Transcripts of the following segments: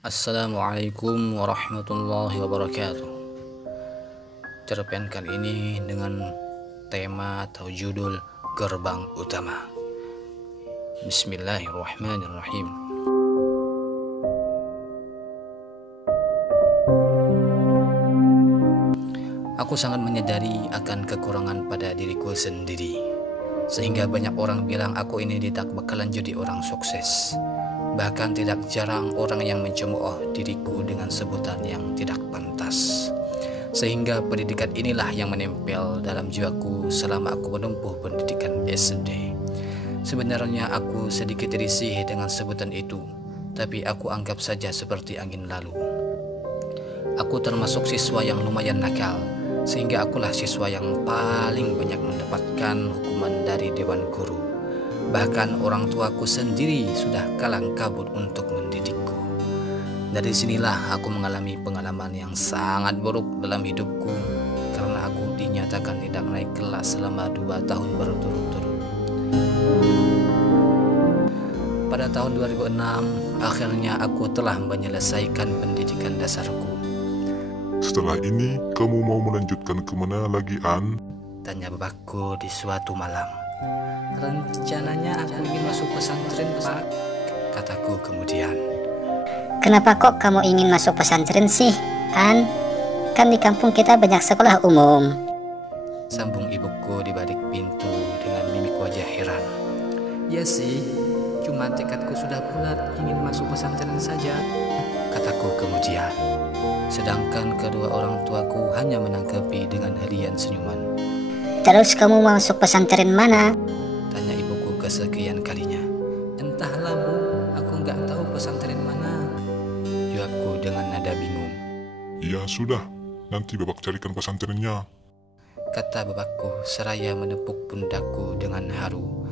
Assalamualaikum warahmatullahi wabarakatuh. Cerpen kali ini dengan tema atau judul Gerbang Utama. Bismillahirrahmanirrahim. Aku sangat menyadari akan kekurangan pada diriku sendiri, sehingga banyak orang bilang aku ini tidak bakalan jadi orang sukses. Bahkan tidak jarang orang yang mencemooh diriku dengan sebutan yang tidak pantas. Sehingga pendidikan inilah yang menempel dalam jiwaku selama aku menempuh pendidikan SD. Sebenarnya aku sedikit risih dengan sebutan itu, tapi aku anggap saja seperti angin lalu. Aku termasuk siswa yang lumayan nakal, sehingga akulah siswa yang paling banyak mendapatkan hukuman dari Dewan Guru. Bahkan orang tuaku sendiri sudah kalang kabut untuk mendidikku. Dari sinilah aku mengalami pengalaman yang sangat buruk dalam hidupku, karena aku dinyatakan tidak naik kelas selama 2 tahun berturut-turut. Pada tahun 2006, akhirnya aku telah menyelesaikan pendidikan dasarku. Setelah ini, kamu mau melanjutkan kemana lagi, An? Tanya bapakku di suatu malam. Rencananya aku ingin masuk pesantren, Pak, kataku kemudian. Kenapa kok kamu ingin masuk pesantren sih, An? Kan di kampung kita banyak sekolah umum. Sambung ibuku di balik pintu dengan mimik wajah heran. Ya sih, cuma tekadku sudah bulat ingin masuk pesantren saja, kataku kemudian. Sedangkan kedua orang tuaku hanya menanggapi dengan herian senyuman. Terus kamu mau masuk pesantren mana? Tanya ibuku kesekian kalinya. Entahlah Bu, aku nggak tahu pesantren mana, jawabku dengan nada bingung. Ya sudah, nanti bapak carikan pesantrennya, kata bapakku seraya menepuk pundakku dengan haru.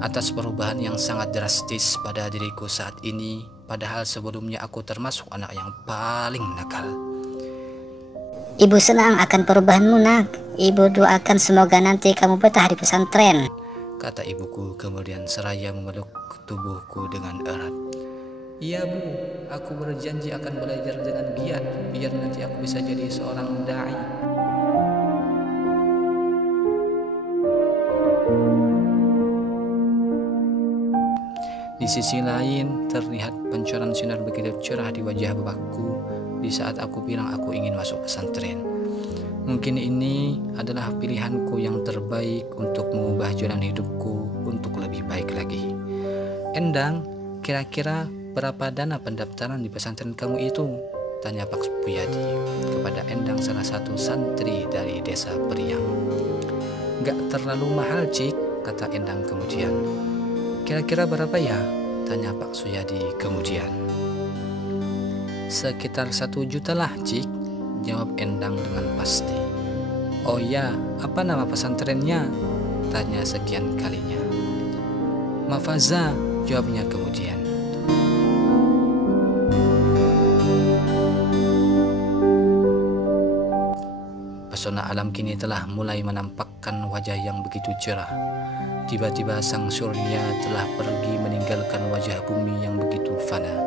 Atas perubahan yang sangat drastis pada diriku saat ini, padahal sebelumnya aku termasuk anak yang paling nakal. Ibu senang akan perubahanmu, nak. Ibu doakan semoga nanti kamu betah di pesantren, kata ibuku kemudian seraya memeluk tubuhku dengan erat. Iya Bu, aku berjanji akan belajar dengan giat biar nanti aku bisa jadi seorang da'i. Di sisi lain, terlihat pancaran sinar begitu cerah di wajah bapakku di saat aku bilang aku ingin masuk pesantren. Mungkin ini adalah pilihanku yang terbaik untuk mengubah jalan hidupku untuk lebih baik lagi. Endang, kira-kira berapa dana pendaftaran di pesantren kamu itu? Tanya Pak Puyadi kepada Endang, salah satu santri dari desa Periang. Gak terlalu mahal, Cik, kata Endang kemudian. Kira-kira berapa ya? Tanya Pak Suyadi kemudian. Sekitar 1 juta lah, Cik, jawab Endang dengan pasti. Oh ya, apa nama pesantrennya? Tanya sekian kalinya. Mafaza, jawabnya kemudian. Pesona alam kini telah mulai menampakkan wajah yang begitu cerah. Tiba-tiba sang surya telah pergi meninggalkan wajah bumi yang begitu fana.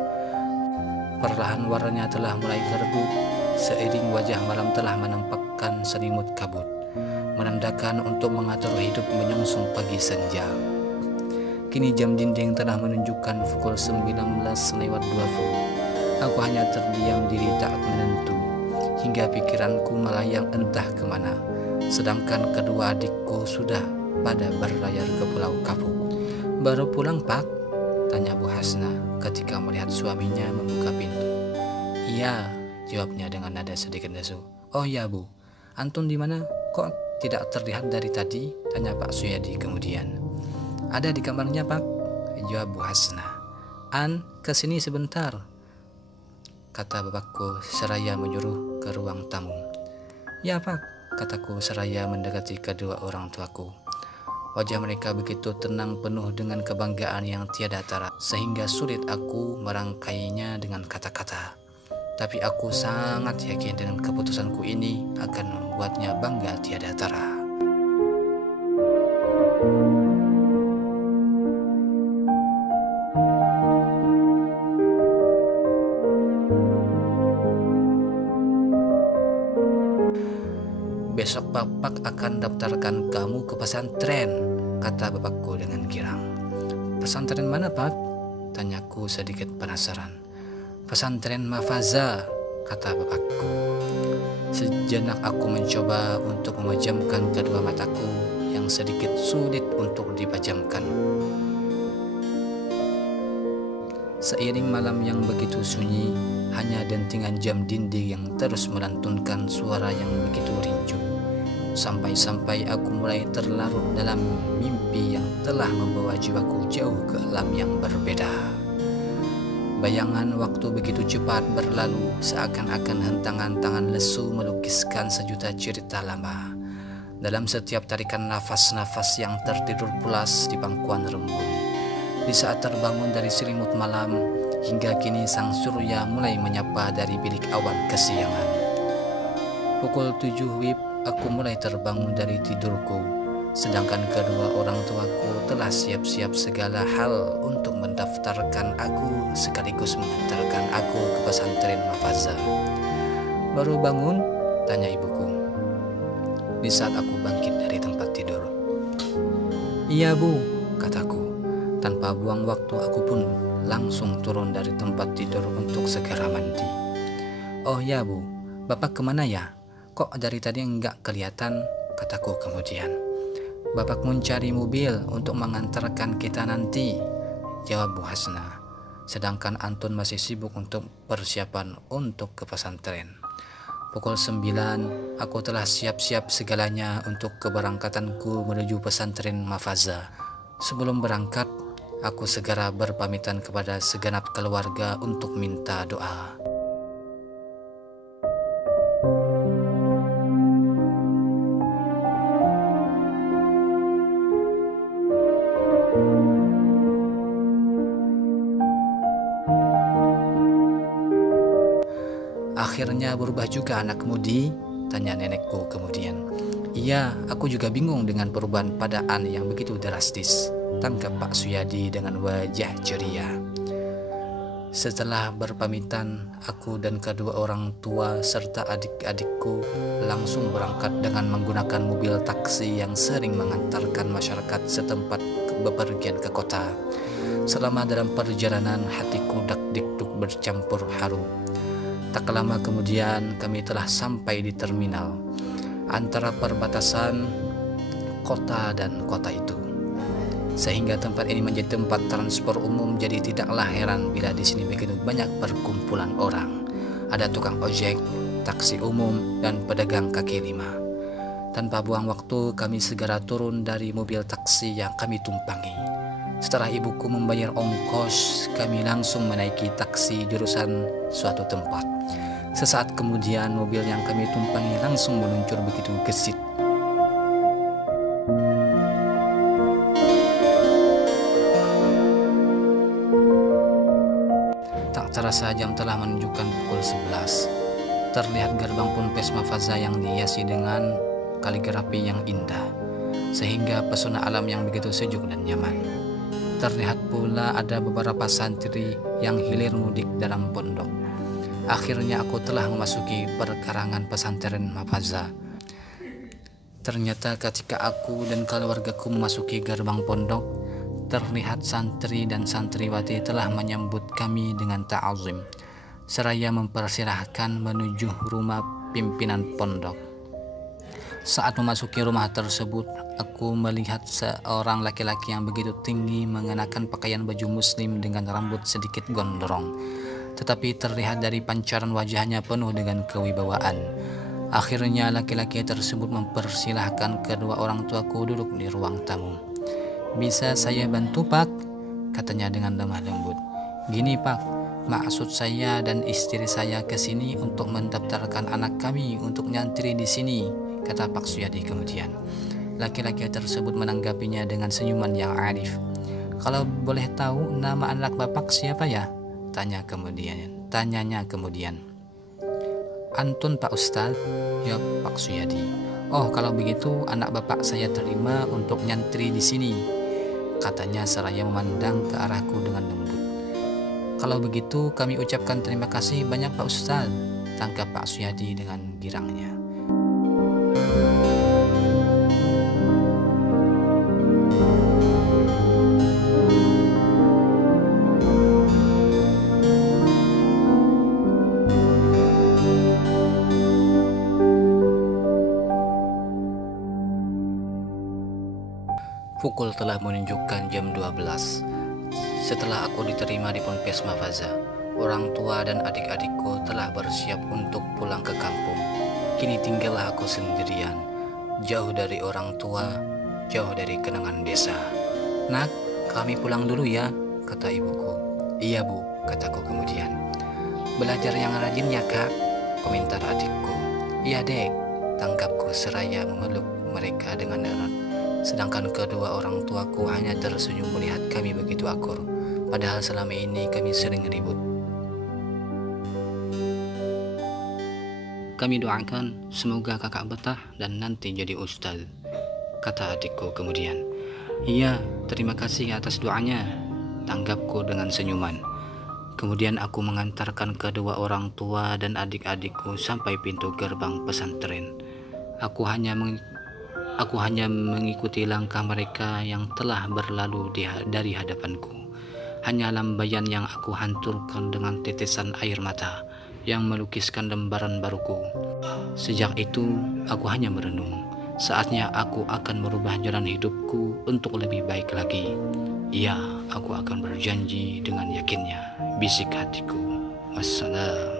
Perlahan warnanya telah mulai redup, seiring wajah malam telah menampakkan selimut kabut, menandakan untuk mengatur hidup menyongsong pagi senja. Kini jam dinding telah menunjukkan pukul 19:20. Aku hanya terdiam diri tak menentu, hingga pikiranku melayang entah kemana. Sedangkan kedua adikku sudah pada berlayar ke Pulau Kapuk. Baru pulang, Pak? Tanya Bu Hasna ketika melihat suaminya membuka pintu. Iya, jawabnya dengan nada sedikit lesu. Oh ya Bu, Antun di mana? Kok tidak terlihat dari tadi? Tanya Pak Suyadi kemudian. Ada di kamarnya, Pak, jawab Bu Hasna. An, kesini sebentar, kata bapakku seraya menyuruh ke ruang tamu. Ya Pak, kataku seraya mendekati kedua orang tuaku. Wajah mereka begitu tenang, penuh dengan kebanggaan yang tiada tara, sehingga sulit aku merangkainya dengan kata-kata. Tapi aku sangat yakin dengan keputusanku ini akan membuatnya bangga tiada tara. besok bapak akan daftarkan kamu ke pesantren, kata bapakku dengan girang. Pesantren mana, Pak? Tanyaku sedikit penasaran. Pesantren Mafaza, kata bapakku. Sejenak aku mencoba untuk memejamkan kedua mataku yang sedikit sulit untuk dipejamkan. Seiring malam yang begitu sunyi, hanya dentingan jam dinding yang terus melantunkan suara yang begitu rindu. Sampai-sampai aku mulai terlarut dalam mimpi yang telah membawa jiwaku jauh ke alam yang berbeda. Bayangan waktu begitu cepat berlalu, seakan-akan hentangan tangan lesu melukiskan sejuta cerita lama. Dalam setiap tarikan nafas-nafas yang tertidur pulas di pangkuan rembun. Di saat terbangun dari selimut malam, hingga kini sang surya mulai menyapa dari bilik awan kesiangan. Pukul 7 WIB, aku mulai terbangun dari tidurku, sedangkan kedua orang tuaku telah siap-siap segala hal untuk mendaftarkan aku sekaligus mengantarkan aku ke pesantren Mafaza. Baru bangun? Tanya ibuku di saat aku bangkit dari tempat tidur. Iya Bu, kataku. Tanpa buang waktu aku pun langsung turun dari tempat tidur untuk segera mandi. Oh ya Bu, Bapak kemana ya? Kok dari tadi enggak kelihatan? Kataku kemudian. Bapak mencari mobil untuk mengantarkan kita nanti, jawab Bu Hasna. Sedangkan Antun masih sibuk untuk persiapan untuk ke pesantren. Pukul 9, aku telah siap-siap segalanya untuk keberangkatanku menuju pesantren Mafaza. Sebelum berangkat, aku segera berpamitan kepada segenap keluarga untuk minta doa. Akhirnya berubah juga anak Mudi? Tanya nenekku kemudian. Iya, aku juga bingung dengan perubahan pada An yang begitu drastis, tangkap Pak Suyadi dengan wajah ceria. Setelah berpamitan, aku dan kedua orang tua serta adik-adikku langsung berangkat dengan menggunakan mobil taksi yang sering mengantarkan masyarakat setempat bepergian ke kota. Selama dalam perjalanan, hatiku dak-dikduk bercampur haru. Tak lama kemudian kami telah sampai di terminal antara perbatasan kota dan kota itu. Sehingga tempat ini menjadi tempat transport umum, jadi tidaklah heran bila di sini begitu banyak perkumpulan orang. Ada tukang ojek, taksi umum, dan pedagang kaki lima. Tanpa buang waktu, kami segera turun dari mobil taksi yang kami tumpangi. Setelah ibuku membayar ongkos, kami langsung menaiki taksi jurusan suatu tempat. Sesaat kemudian mobil yang kami tumpangi langsung meluncur begitu gesit. Tak terasa jam telah menunjukkan pukul 11. Terlihat gerbang Ponpes Mafaza yang dihiasi dengan kaligrafi yang indah, sehingga pesona alam yang begitu sejuk dan nyaman. Terlihat pula ada beberapa santri yang hilir mudik dalam pondok. Akhirnya aku telah memasuki perkarangan pesantren Mafaza. Ternyata ketika aku dan keluargaku memasuki gerbang pondok, terlihat santri dan santriwati telah menyambut kami dengan ta'azim, seraya mempersilahkan menuju rumah pimpinan pondok. Saat memasuki rumah tersebut, aku melihat seorang laki-laki yang begitu tinggi mengenakan pakaian baju muslim dengan rambut sedikit gondrong, tetapi terlihat dari pancaran wajahnya penuh dengan kewibawaan. Akhirnya laki-laki tersebut mempersilahkan kedua orang tuaku duduk di ruang tamu. Bisa saya bantu, Pak? Katanya dengan lemah lembut. Gini, Pak, maksud saya dan istri saya ke sini untuk mendaftarkan anak kami untuk nyantri di sini, kata Pak Suyadi kemudian. Laki-laki tersebut menanggapinya dengan senyuman yang arif. Kalau boleh tahu nama anak Bapak siapa ya? Tanyanya kemudian. Antun, Pak Ustadz, ya Pak Suyadi. Oh, kalau begitu anak Bapak saya terima untuk nyantri di sini, katanya seraya memandang ke arahku dengan lembut. Kalau begitu kami ucapkan terima kasih banyak Pak Ustadz, tangkap Pak Suyadi dengan girangnya. Pukul telah menunjukkan jam 12. Setelah aku diterima di Ponpes Mahfaza, orang tua dan adik-adikku telah bersiap untuk pulang ke kampung. Kini tinggallah aku sendirian, jauh dari orang tua, jauh dari kenangan desa. "Nak, kami pulang dulu ya," kata ibuku. "Iya bu," kataku kemudian. "Belajar yang rajin ya kak," komentar adikku. "Iya dek," tangkapku seraya memeluk mereka dengan erat. Sedangkan kedua orang tuaku hanya tersenyum melihat kami begitu akur, padahal selama ini kami sering ribut. "Kami doakan semoga kakak betah dan nanti jadi ustaz," kata adikku kemudian. "Iya, terima kasih atas doanya," tanggapku dengan senyuman. Kemudian aku mengantarkan kedua orang tua dan adik-adikku sampai pintu gerbang pesantren. Aku hanya mengikuti langkah mereka yang telah berlalu dari hadapanku. Hanya lambaian yang aku hanturkan dengan tetesan air mata yang melukiskan lembaran baruku. Sejak itu, aku hanya merenung. Saatnya aku akan merubah jalan hidupku untuk lebih baik lagi. Iya, aku akan berjanji dengan yakinnya, bisik hatiku. Wassalam.